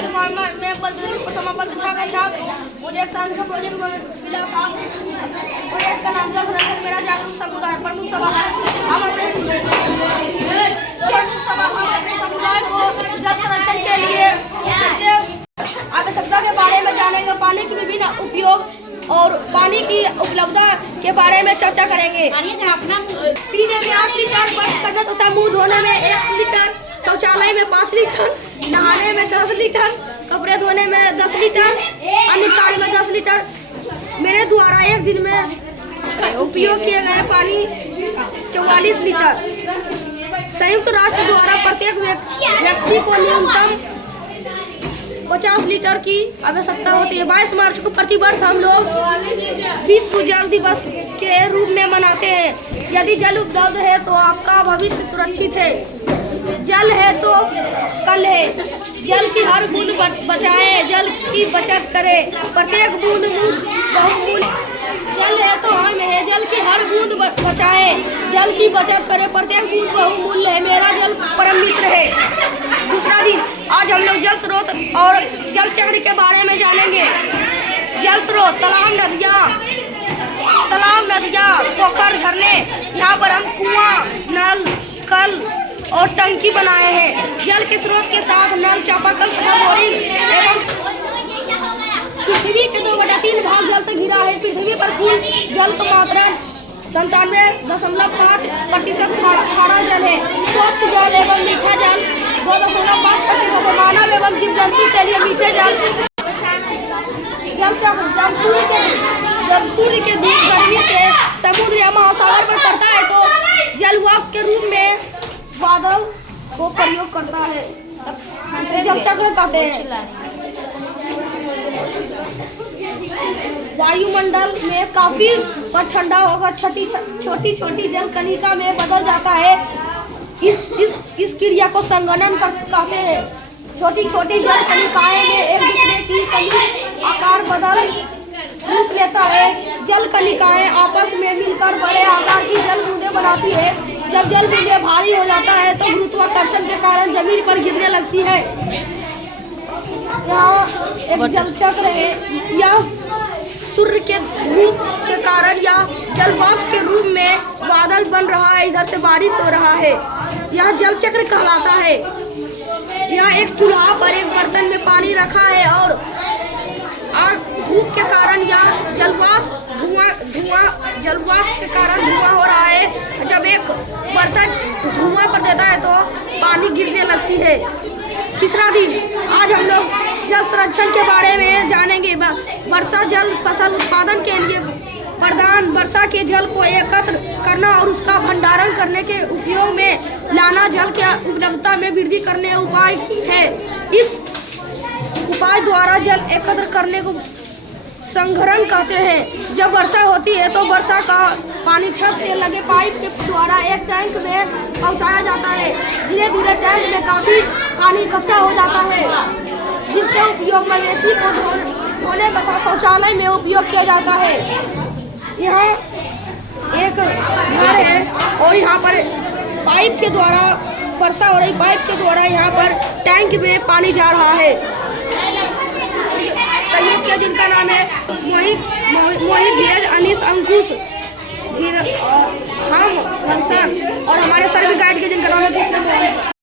कर। मैं मुझे एक साल का प्रोजेक्ट मिला था। प्रोजेक्ट का नाम जल संरक्षण मेरा जागरूक समुदाय। प्रमुख सवाल हम अपने समुदाय को जल संरक्षण के लिए आवश्यकता के बारे में जानेंगे। पानी के विभिन्न उपयोग और पानी की उपलब्धता के बारे में चर्चा करेंगे। पीने में 8 लीटर, ब्रश करने तथा मुंह धोने में 1 लीटर, शौचालय में 5 लीटर, नहाने में 10 लीटर, कपड़े धोने में 10 लीटर, अन्य कार्य में 10 लीटर। मेरे द्वारा एक दिन में उपयोग किए गए पानी 44 लीटर। संयुक्त राष्ट्र द्वारा प्रत्येक व्यक्ति को न्यूनतम 50 लीटर की आवश्यकता होती है। 22 मार्च को प्रतिवर्ष हम लोग विश्व जल दिवस के रूप में मनाते हैं। यदि जल उपलब्ध है तो आपका भविष्य सुरक्षित है। जल है तो कल है। जल की हर बूंद बचाएं, जल की बचत करें, प्रत्येक बूंद बहुमूल्य। जल है तो हम है, जल की हर बूंद बचाएं, जल की बचत करें, प्रत्येक बूंद बहुमूल्य है। मेरा जल परम मित्र है। दूसरा दिन आज हम लोग जल स्रोत और जल चक्र के बारे में जानेंगे। जल स्रोत तालाब, नदियाँ, पोखर, झरने। यहाँ पर हम कुआं, नल, कल और टंकी बनाए हैं। जल के स्रोत के साथ नल, चापाकल तथा बोरिंग एवं पृथ्वी के 2/3 भाग जल से घिरा है। पृथ्वी पर कुल जल का मात्रा 97.5% खारा जल है। स्वच्छ जल एवं मीठा जल 2.5% मानव एवं जीव जंतु के लिए मीठे जल। जल चक्र जब सूर्य के धूप गर्मी से समुद्र या महासागर पर पड़ता है तो जल वाष्प के रूप में बादल को प्रयोग करता है। इसे जल चक्र कहते हैं। वायुमंडल में काफी ठंडा होकर छोटी छोटी जल कणिका में बदल जाता है। इस क्रिया को संघनन कहते हैं। छोटी छोटी जल कणिकाएं में एक दूसरे की संयुक्त आकार बदल रूप लेता है। जल कणिकाएं आपस में मिलकर बड़े आकार की जल बूंदें बनाती है। जब जल बूंदें भारी हो जाता है तो गुरुत्वाकर्षण के कारण जमीन पर गिरने लगती है। यहाँ एक जल चक्र है। यह सूर्य के धूप के कारण या जल वाष्प के रूप में बादल बन रहा है, इधर से बारिश हो रहा है। यह जल चक्र कहलाता है। यह एक चूल्हा पर एक बर्तन में पानी रखा है और धूप के कारण या जलवाष्प के कारण धुआं हो रहा है। जब एक बर्तन धुआं पर देता है तो पानी गिरने लगती है। तीसरा दिन आज हम लोग जल संरक्षण के बारे में जानेंगे। वर्षा जल फसल उत्पादन के लिए वरदान। वर्षा के जल को एकत्र करना और उसका भंडारण करने के उपयोग में लाना जल की उपलब्धता में वृद्धि करने उपाय है। इस उपाय द्वारा जल एकत्र करने को संग्रहण कहते हैं। जब वर्षा होती है तो वर्षा का पानी छत से लगे पाइप के द्वारा एक टैंक में पहुंचाया जाता है। धीरे धीरे टैंक में काफी पानी इकट्ठा हो जाता है, जिसका उपयोग मवेशी को धोने तथा शौचालय में उपयोग किया जाता है। यहाँ एक घर है और यहाँ पर पाइप के द्वारा वर्षा हो रही, पाइप के द्वारा यहाँ पर टैंक में पानी जा रहा है। संयुक्त जिनका नाम है मोहित, धीरज, अनीश, अंकुश, हम, संसान और हमारे सर्वे गाइड के जिनका नाम है कृष्ण।